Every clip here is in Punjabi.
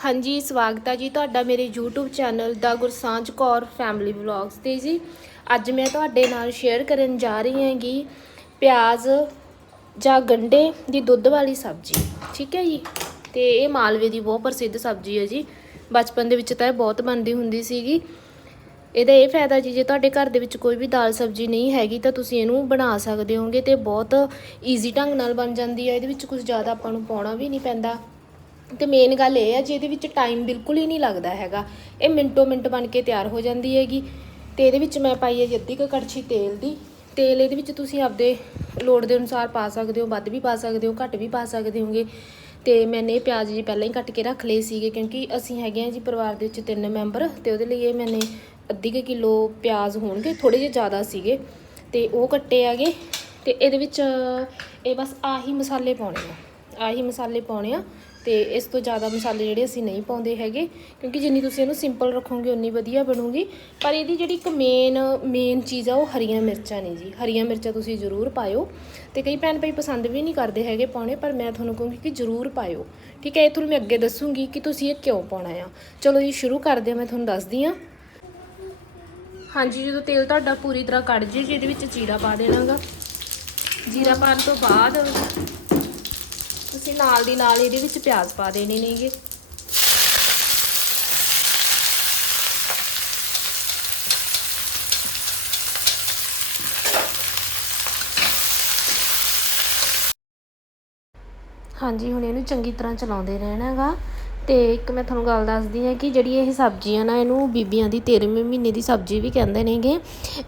ਹਾਂਜੀ, ਸਵਾਗਤ ਹੈ ਜੀ ਤੁਹਾਡਾ ਮੇਰੇ YouTube ਚੈਨਲ ਦਾ ਗੁਰਸਾਂਝ ਕੌਰ ਫੈਮਿਲੀ ਵਲੌਗਸ ਤੇ ਜੀ। ਅੱਜ ਮੈਂ ਤੁਹਾਡੇ ਨਾਲ ਸ਼ੇਅਰ ਕਰਨ ਜਾ ਰਹੀ ਹਾਂਗੀ ਪਿਆਜ਼ ਜਾਂ ਗੰਡੇ ਦੀ ਦੁੱਧ ਵਾਲੀ ਸਬਜ਼ੀ, ਠੀਕ ਹੈ ਜੀ? ਤੇ ਇਹ ਮਾਲਵੇ ਦੀ ਬਹੁਤ ਪ੍ਰਸਿੱਧ ਸਬਜ਼ੀ ਹੈ ਜੀ। ਬਚਪਨ ਦੇ ਵਿੱਚ ਤਾਂ ਇਹ ਬਹੁਤ ਬਣਦੀ ਹੁੰਦੀ ਸੀਗੀ। ਇਹਦਾ ਇਹ ਫਾਇਦਾ ਜੀ, ਜੇ ਤੁਹਾਡੇ ਘਰ ਦੇ ਵਿੱਚ ਕੋਈ ਵੀ ਦਾਲ ਸਬਜ਼ੀ ਨਹੀਂ ਹੈਗੀ ਤਾਂ ਤੁਸੀਂ ਇਹਨੂੰ ਬਣਾ ਸਕਦੇ ਹੋਗੇ ਤੇ ਬਹੁਤ ਈਜ਼ੀ ਢੰਗ ਨਾਲ ਬਣ ਜਾਂਦੀ ਹੈ। ਇਹਦੇ ਵਿੱਚ ਕੁਝ ਜ਼ਿਆਦਾ ਆਪਾਂ ਨੂੰ ਪਾਉਣਾ ਵੀ ਨਹੀਂ ਪੈਂਦਾ। ਤੇ ਮੇਨ ਗੱਲ ਇਹ ਹੈ ਜੀ ਇਹਦੇ ਵਿੱਚ ਟਾਈਮ ਬਿਲਕੁਲ ਹੀ ਨਹੀਂ ਲੱਗਦਾ ਹੈਗਾ। ਇਹ ਮਿੰਟੋ ਮਿੰਟ ਬਣ ਕੇ ਤਿਆਰ ਹੋ ਜਾਂਦੀ ਹੈਗੀ। ਤੇ ਇਹਦੇ ਵਿੱਚ ਮੈਂ ਪਾਈ ਹੈ ਜੀ ਅੱਧੀ ਕੁ ਕੜਛੀ ਤੇਲ ਦੀ। ਤੇਲ ਇਹਦੇ ਵਿੱਚ ਤੁਸੀਂ ਆਪਦੇ ਲੋੜ ਦੇ ਅਨੁਸਾਰ ਪਾ ਸਕਦੇ ਹੋ, ਵੱਧ ਵੀ ਪਾ ਸਕਦੇ ਹੋ, ਘੱਟ ਵੀ ਪਾ ਸਕਦੇ ਹੋਗੇ। ਤੇ ਮੈਨੇ ਇਹ ਪਿਆਜ਼ ਜੀ ਪਹਿਲਾਂ ਹੀ ਕੱਟ ਕੇ ਰੱਖ ਲਏ ਸੀਗੇ, ਕਿਉਂਕਿ ਅਸੀਂ ਹੈਗੇ ਆ ਜੀ ਪਰਿਵਾਰ ਦੇ ਵਿੱਚ ਤਿੰਨ ਮੈਂਬਰ, ਤੇ ਉਹਦੇ ਲਈ ਇਹ ਮੈਨੇ ਅੱਧੀ ਕੁ ਕਿਲੋ ਪਿਆਜ਼ ਹੋਣਗੇ ਥੋੜੇ ਜਿਹੇ ਜ਼ਿਆਦਾ ਸੀਗੇ। ਤੇ ਉਹ ਕੱਟੇ ਆਗੇ ਤੇ ਇਹਦੇ ਵਿੱਚ ਇਹ ਬਸ ਆਹੀ ਮਸਾਲੇ ਪਾਉਣੇ ਆ। ਆਹੀ ਮਸਾਲੇ ਪਾਉਣੇ ਆ। ਤੇ ਇਸ ਤੋਂ ਜ਼ਿਆਦਾ ਮਸਾਲੇ ਜਿਹੜੇ ਅਸੀਂ ਨਹੀਂ ਪਾਉਂਦੇ ਹੈਗੇ, ਕਿਉਂਕਿ ਜਿੰਨੀ ਤੁਸੀਂ ਇਹਨੂੰ ਸਿੰਪਲ ਰੱਖੋਗੇ, ਉਨੀ ਵਧੀਆ ਬਣੂਗੀ। ਪਰ ਇਹਦੀ ਜਿਹੜੀ ਇੱਕ ਮੇਨ ਮੇਨ ਚੀਜ਼ ਆ, ਉਹ ਹਰੀਆਂ ਮਿਰਚਾਂ ਨੇ ਜੀ। ਹਰੀਆਂ ਮਿਰਚਾਂ ਤੁਸੀਂ ਜ਼ਰੂਰ ਪਾਇਓ। ਤੇ ਕਈ ਭੈਣ ਭਾਈ ਪਸੰਦ ਵੀ ਨਹੀਂ ਕਰਦੇ ਹੈਗੇ ਪਾਉਣੇ, ਪਰ ਮੈਂ ਤੁਹਾਨੂੰ ਕਹੂੰਗੀ ਕਿ ਜ਼ਰੂਰ ਪਾਇਓ। ਠੀਕ ਹੈ, ਇਹ ਤੁਹਾਨੂੰ ਮੈਂ ਅੱਗੇ ਦੱਸੂਗੀ ਕਿ ਤੁਸੀਂ ਇਹ ਕਿਉਂ ਪਾਉਣਾ ਆ। ਚਲੋ ਜੀ, ਸ਼ੁਰੂ ਕਰਦੇ ਹਾਂ, ਮੈਂ ਤੁਹਾਨੂੰ ਦੱਸਦੀ ਹਾਂ। ਹਾਂਜੀ, ਜਦੋਂ ਤੇਲ ਤੁਹਾਡਾ ਪੂਰੀ ਤਰ੍ਹਾਂ ਕੱਢ ਜੇ ਜੀ ਇਹਦੇ ਵਿੱਚ ਜੀਰਾ ਪਾ ਦੇਣਾਗਾ। ਜੀਰਾ ਪਾਉਣ ਤੋਂ ਬਾਅਦ ਤੁਸੀਂ ਨਾਲ ਦੀ ਨਾਲ ਇਹਦੇ ਵਿੱਚ ਪਿਆਜ਼ ਪਾ ਦੇਣੇ ਨੇਗੇ। ਹਾਂਜੀ, ਹੁਣ ਇਹਨੂੰ ਚੰਗੀ ਤਰ੍ਹਾਂ ਚਲਾਉਂਦੇ ਰਹਿਣਾਗਾ। ਤੇ ਇੱਕ ਮੈਂ ਤੁਹਾਨੂੰ ਗੱਲ ਦੱਸਦੀ ਹਾਂ ਕਿ ਜਿਹੜੀ ਇਹ ਸਬਜ਼ੀਆਂ ਨਾ, ਇਹਨੂੰ ਬੀਬੀਆਂ ਦੀ 13ਵੇਂ ਮਹੀਨੇ ਦੀ ਸਬਜ਼ੀ ਵੀ ਕਹਿੰਦੇ ਨੇਗੇ।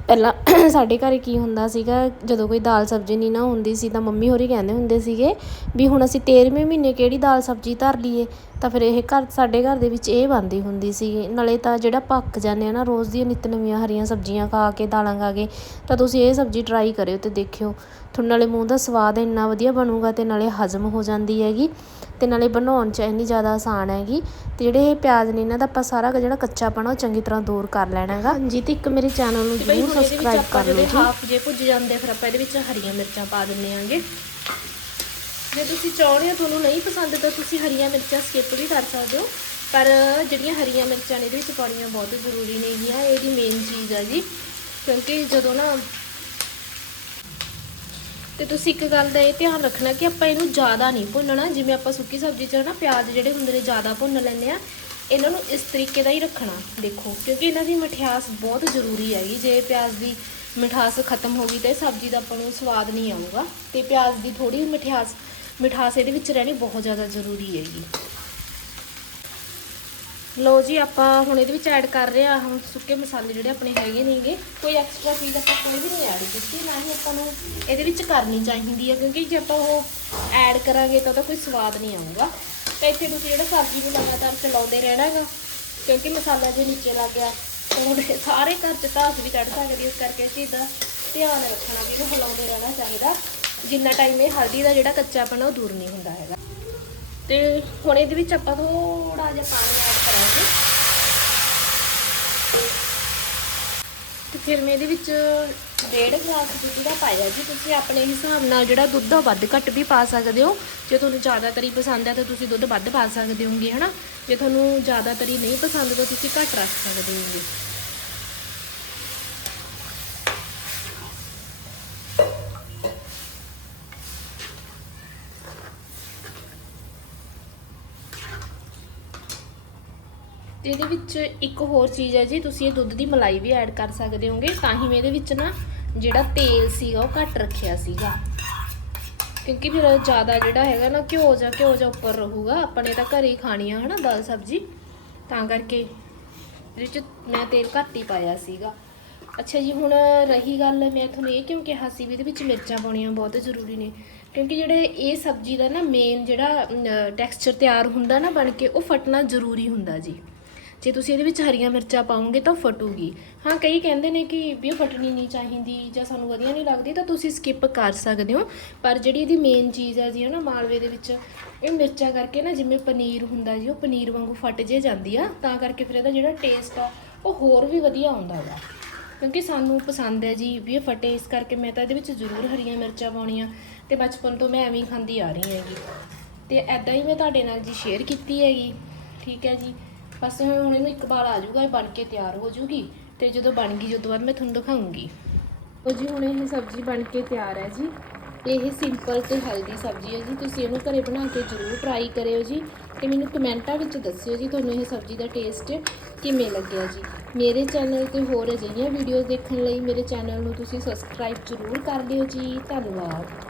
ਪਹਿਲਾਂ ਸਾਡੇ ਘਰੇ ਕੀ ਹੁੰਦਾ ਸੀਗਾ, ਜਦੋਂ ਕੋਈ ਦਾਲ ਸਬਜ਼ੀ ਨਹੀਂ ਨਾ ਹੁੰਦੀ ਸੀ ਤਾਂ ਮੰਮੀ ਹੋਰੀ ਕਹਿੰਦੇ ਹੁੰਦੇ ਸੀਗੇ ਵੀ ਹੁਣ ਅਸੀਂ 13ਵੇਂ ਮਹੀਨੇ ਕਿਹੜੀ ਦਾਲ ਸਬਜ਼ੀ ਧਰ ਲਈਏ? ਤਾਂ ਫਿਰ ਇਹ ਘਰ ਸਾਡੇ ਘਰ ਦੇ ਵਿੱਚ ਇਹ ਬਣਦੀ ਹੁੰਦੀ ਸੀ ਨਾਲੇ ਤਾਂ ਜਿਹੜਾ ਪੱਕ ਜਾਂਦੇ ਆ ਨਾ ਰੋਜ਼ ਦੀਆਂ ਨਿਤ ਨਵੀਆਂ ਹਰੀਆਂ ਸਬਜ਼ੀਆਂ ਖਾ ਕੇ ਦਾਲਾਂ ਖਾ ਕੇ ਤਾਂ ਤੁਸੀਂ ਇਹ ਸਬਜ਼ੀ ਟਰਾਈ ਕਰਿਓ ਤੇ ਦੇਖਿਓ। ਤੁਹਾਨੂੰ ਨਾਲੇ ਮੂੰਹ ਦਾ ਸਵਾਦ ਇੰਨਾ ਵਧੀਆ ਬਣੂਗਾ ਤੇ ਨਾਲੇ ਹਜ਼ਮ ਹੋ ਜਾਂਦੀ ਹੈਗੀ ਤੇ ਨਾਲੇ ਬਣਾਉਣ 'ਚ ਇੰਨੀ ਜ਼ਿਆਦਾ ਆਸਾਨ ਹੈਗੀ। ਤੇ ਜਿਹੜੇ ਇਹ ਪਿਆਜ਼ ਨੇ ਇਹਨਾਂ ਦਾ ਆਪਾਂ ਸਾਰਾ ਜਿਹੜਾ ਕੱਚਾਪਣ ਉਹ ਚੰਗੀ ਤਰ੍ਹਾਂ ਦੂਰ ਕਰ ਲੈਣਾ ਹੈਗਾ ਹਾਂਜੀ ਤੇ ਇੱਕ ਮੇਰੇ ਚੈਨਲ ਨੂੰ ਜ਼ਰੂਰ ਸਬਸਕ੍ਰਾਈਬ ਕਰ ਲਓ ਜੀ। ਹਾਫ ਜੇ ਭੁੱਜ ਜਾਂਦੇ ਫਿਰ ਆਪਾਂ ਇਹਦੇ ਵਿੱਚ ਹਰੀਆਂ ਮਿਰਚਾਂ ਪਾ ਦਿੰਨੇ ਆਂਗੇ। ਜੇ ਤੁਸੀਂ ਚਾਹੁੰਦੇ ਹੋ, ਤੁਹਾਨੂੰ ਨਹੀਂ ਪਸੰਦ, ਤਾਂ ਤੁਸੀਂ ਹਰੀਆਂ ਮਿਰਚਾਂ ਸਕਿਪ ਵੀ ਕਰ ਸਕਦੇ ਹੋ। ਪਰ ਜਿਹੜੀਆਂ ਹਰੀਆਂ ਮਿਰਚਾਂ ਨੇ, ਇਹਦੇ ਵਿੱਚ ਪਾਉਣੀਆਂ ਬਹੁਤ ਜ਼ਰੂਰੀ ਨੇਗੀਆਂ ਇਹਦੀ ਮੇਨ ਚੀਜ਼ ਆ ਜੀ। ਕਿਉਂਕਿ ਜਦੋਂ ਨਾ ਤੇ ਤੁਸੀਂ ਇੱਕ ਗੱਲ ਦਾ ਇਹ ਧਿਆਨ ਰੱਖਣਾ ਕਿ ਆਪਾਂ ਇਹਨੂੰ ਜ਼ਿਆਦਾ ਨਹੀਂ ਭੁੰਨਣਾ। ਜਿਵੇਂ ਆਪਾਂ ਸੁੱਕੀ ਸਬਜ਼ੀ 'ਚ ਨਾ ਪਿਆਜ਼ ਜਿਹੜੇ ਹੁੰਦੇ ਨੇ, ਜ਼ਿਆਦਾ ਭੁੰਨ ਲੈਂਦੇ ਆ ਇਹਨਾਂ ਨੂੰ ਇਸ ਤਰੀਕੇ ਦਾ ਹੀ ਰੱਖਣਾ, ਦੇਖੋ। ਕਿਉਂਕਿ ਇਹਨਾਂ ਦੀ ਮਠਿਆਸ ਬਹੁਤ ਜ਼ਰੂਰੀ ਹੈਗੀ ਜੇ। ਪਿਆਜ਼ ਦੀ ਮਿਠਾਸ ਖਤਮ ਹੋ ਗਈ, ਤਾਂ ਇਹ ਸਬਜ਼ੀ ਦਾ ਆਪਾਂ ਨੂੰ ਸਵਾਦ ਨਹੀਂ ਆਊਗਾ। ਤੇ ਪਿਆਜ਼ ਦੀ ਥੋੜੀ ਮਿਠਾਸ ਮਿਠਾਸ ਇਹਦੇ ਵਿੱਚ ਰਹਿਣੀ ਬਹੁਤ ਜ਼ਿਆਦਾ ਜ਼ਰੂਰੀ ਹੈਗੀ। ਲੋ ਜੀ, ਆਪਾਂ ਹੁਣ ਇਹਦੇ ਵਿੱਚ ਐਡ ਕਰ ਰਹੇ ਆ ਹੁਣ ਸੁੱਕੇ ਮਸਾਲੇ ਜਿਹੜੇ ਆਪਣੇ ਹੈਗੇ ਨੇਗੇ। ਕੋਈ ਐਕਸਟਰਾ ਚੀਜ਼ ਆਪਾਂ ਕੋਈ ਵੀ ਨਹੀਂ ਐਡ ਕੀਤੀ, ਨਾ ਹੀ ਆਪਾਂ ਨੂੰ ਇਹਦੇ ਵਿੱਚ ਕਰਨੀ ਚਾਹੀਦੀ ਹੈ ਕਿਉਂਕਿ ਜੇ ਆਪਾਂ ਉਹ ਐਡ ਕਰਾਂਗੇ ਤਾਂ ਉਹਦਾ ਕੋਈ ਸਵਾਦ ਨਹੀਂ ਆਊਗਾ। ਤਾਂ ਇੱਥੇ ਤੁਸੀਂ ਜਿਹੜਾ ਸਬਜ਼ੀ ਨੂੰ ਲਗਾਤਾਰ ਚਲਾਉਂਦੇ ਰਹਿਣਾ ਹੈਗਾ ਕਿਉਂਕਿ ਮਸਾਲਾ ਜੇ ਨੀਚੇ ਲੱਗ ਗਿਆ, ਤਾਂ ਸਾਰੇ ਘਰ 'ਚ ਧਾਸ ਵੀ ਕੱਢ ਸਕਦੀ ਇਸ ਕਰਕੇ ਇਸ ਚੀਜ਼ ਦਾ ਧਿਆਨ ਰੱਖਣਾ ਵੀ ਇਹਨੂੰ ਹਿਲਾਉਂਦੇ ਰਹਿਣਾ ਚਾਹੀਦਾ। ਜਿੰਨਾ ਟਾਈਮ ਇਹ ਹਲਦੀ ਦਾ ਜਿਹੜਾ ਕੱਚਾਪਨ ਆ ਉਹ ਦੂਰ ਨਹੀਂ ਹੁੰਦਾ ਹੈਗਾ। ਤੇ ਹੁਣ ਇਹਦੇ ਵਿੱਚ ਆਪਾਂ ਥੋੜਾ ਜਿਹਾ ਪਾਣੀ ਐਡ ਕਰਾਂਗੇ। ਤੇ ਫਿਰ ਮੈਂ ਇਹਦੇ ਵਿੱਚ ਡੇਢ ਗਲਾਸ ਦੁੱਧ ਦਾ ਪਾਇਆ ਜੀ। ਤੁਸੀਂ ਆਪਣੇ ਹਿਸਾਬ ਨਾਲ ਜਿਹੜਾ ਦੁੱਧ ਦਾ ਵੱਧ ਘੱਟ ਵੀ ਪਾ ਸਕਦੇ ਹੋ। ਜੇ ਤੁਹਾਨੂੰ ਜ਼ਿਆਦਾ ਤਰੀ ਪਸੰਦ ਹੈ ਤਾਂ ਤੁਸੀਂ ਦੁੱਧ ਵੱਧ ਪਾ ਸਕਦੇ ਹੋਗੇ, ਹਨਾ? ਜੇ ਤੁਹਾਨੂੰ ਜ਼ਿਆਦਾ ਤਰੀ ਨਹੀਂ ਪਸੰਦ ਤਾਂ ਤੁਸੀਂ ਘੱਟ ਰੱਖ ਸਕਦੇ ਹੋਗੇ। ਤੇ ਇਹਦੇ ਵਿੱਚ ਇੱਕ ਹੋਰ ਚੀਜ਼ ਹੈ ਜੀ, ਤੁਸੀਂ ਇਹ ਦੁੱਧ ਦੀ ਮਲਾਈ ਵੀ ਐਡ ਕਰ ਸਕਦੇ ਹੋਗੇ। ਤਾਂ ਹੀ ਮੈਂ ਇਹਦੇ ਵਿੱਚ ਨਾ ਜਿਹੜਾ ਤੇਲ ਸੀਗਾ, ਉਹ ਘੱਟ ਰੱਖਿਆ ਸੀਗਾ। ਕਿਉਂਕਿ ਫਿਰ ਜ਼ਿਆਦਾ ਜਿਹੜਾ ਹੈਗਾ ਨਾ, ਘਿਓ ਜਾਂ ਘਿਓ ਜਾਂ ਉੱਪਰ ਰਹੂਗਾ। ਆਪਣੇ ਤਾਂ ਘਰੇ ਹੀ ਖਾਣੀ ਆ, ਹਨਾ, ਦਾਲ ਸਬਜ਼ੀ। ਤਾਂ ਕਰਕੇ ਇਹਦੇ ਵਿੱਚ ਮੈਂ ਤੇਲ ਘੱਟ ਹੀ ਪਾਇਆ ਸੀਗਾ। ਅੱਛਾ ਜੀ, ਹੁਣ ਰਹੀ ਗੱਲ, ਮੈਂ ਤੁਹਾਨੂੰ ਇਹ ਕਿਉਂ ਕਿਹਾ ਸੀ ਵੀ ਇਹਦੇ ਵਿੱਚ ਮਿਰਚਾਂ ਪਾਉਣੀਆਂ ਬਹੁਤ ਜ਼ਰੂਰੀ ਨੇ। ਕਿਉਂਕਿ ਜਿਹੜੇ ਇਹ ਸਬਜ਼ੀ ਦਾ ਨਾ ਮੇਨ ਜਿਹੜਾ ਟੈਕਸਚਰ ਤਿਆਰ ਹੁੰਦਾ ਨਾ ਬਣ ਕੇ, ਉਹ ਫਟਣਾ ਜ਼ਰੂਰੀ ਹੁੰਦਾ ਜੀ। ਜੇ ਤੁਸੀਂ ਇਹਦੇ ਵਿੱਚ ਹਰੀਆਂ ਮਿਰਚਾਂ ਪਾਉਂਗੇ ਤਾਂ ਫਟੂਗੀ। ਹਾਂ, ਕਈ ਕਹਿੰਦੇ ਨੇ ਕਿ ਵੀ ਉਹ ਫਟਣੀ ਨਹੀਂ ਚਾਹੀਦੀ ਜਾਂ ਸਾਨੂੰ ਵਧੀਆ ਨਹੀਂ ਲੱਗਦੀ, ਤਾਂ ਤੁਸੀਂ ਸਕਿਪ ਕਰ ਸਕਦੇ ਹੋ। ਪਰ ਜਿਹੜੀ ਇਹਦੀ ਮੇਨ ਚੀਜ਼ ਹੈ ਜੀ, ਹੈ ਨਾ, ਮਾਲਵੇ ਦੇ ਵਿੱਚ, ਇਹ ਮਿਰਚਾਂ ਕਰਕੇ ਨਾ ਜਿਵੇਂ ਪਨੀਰ ਹੁੰਦਾ ਜੀ, ਉਹ ਪਨੀਰ ਵਾਂਗੂ ਫਟ ਜੇ ਜਾਂਦੀ ਆ, ਤਾਂ ਕਰਕੇ ਫਿਰ ਇਹਦਾ ਜਿਹੜਾ ਟੇਸਟ ਆ, ਉਹ ਹੋਰ ਵੀ ਵਧੀਆ ਆਉਂਦਾ ਵਾ। ਕਿਉਂਕਿ ਸਾਨੂੰ ਪਸੰਦ ਹੈ ਜੀ ਵੀ ਇਹ ਫਟੇ, ਇਸ ਕਰਕੇ ਮੈਂ ਤਾਂ ਇਹਦੇ ਵਿੱਚ ਜ਼ਰੂਰ ਹਰੀਆਂ ਮਿਰਚਾਂ ਪਾਉਣੀਆਂ। ਤੇ ਬਚਪਨ ਤੋਂ ਮੈਂ ਐਵੇਂ ਹੀ ਖਾਂਦੀ ਆ ਰਹੀ ਹੈਗੀ। ਤੇ ਐਦਾਂ ਹੀ ਮੈਂ ਤੁਹਾਡੇ ਨਾਲ ਜੀ ਸ਼ੇਅਰ ਕੀਤੀ ਹੈਗੀ। ਠੀਕ ਹੈ ਜੀ। ਬਸ ਹੁਣ ਇਹਨੂੰ ਇੱਕ ਬਾਲ ਆ ਜਾਊਗਾ ਇਹ ਬਣ ਕੇ ਤਿਆਰ ਹੋ ਜਾਊਗੀ ਤੇ ਜਦੋਂ ਬਣ ਗਈ ਜਦੋਂ ਬਾਅਦ ਮੈਂ ਤੁਹਾਨੂੰ ਦਿਖਾਉਂਗੀ ਉਹ ਜੀ ਹੁਣ ਇਹ ਸਬਜ਼ੀ ਬਣ ਕੇ ਤਿਆਰ ਹੈ ਜੀ। ਇਹ ਸਿੰਪਲ ਤੇ ਹੈਲਦੀ ਸਬਜ਼ੀ ਹੈ ਜੀ ਤੁਸੀਂ ਇਹਨੂੰ ਘਰੇ ਬਣਾ ਕੇ ਜ਼ਰੂਰ ਟਰਾਈ ਕਰਿਓ ਜੀ ਤੇ ਮੈਨੂੰ ਕਮੈਂਟਾਂ ਵਿੱਚ ਦੱਸਿਓ ਜੀ ਤੁਹਾਨੂੰ ਇਹ ਸਬਜ਼ੀ ਦਾ ਟੇਸਟ ਕਿਵੇਂ ਲੱਗਿਆ ਜੀ। ਮੇਰੇ ਚੈਨਲ ਤੇ ਹੋਰ ਅਜਿਹੀਆਂ ਵੀਡੀਓਜ਼ ਦੇਖਣ ਲਈ ਮੇਰੇ ਚੈਨਲ ਨੂੰ ਤੁਸੀਂ ਸਬਸਕ੍ਰਾਈਬ ਜ਼ਰੂਰ ਕਰ ਲਿਓ ਜੀ ਧੰਨਵਾਦ।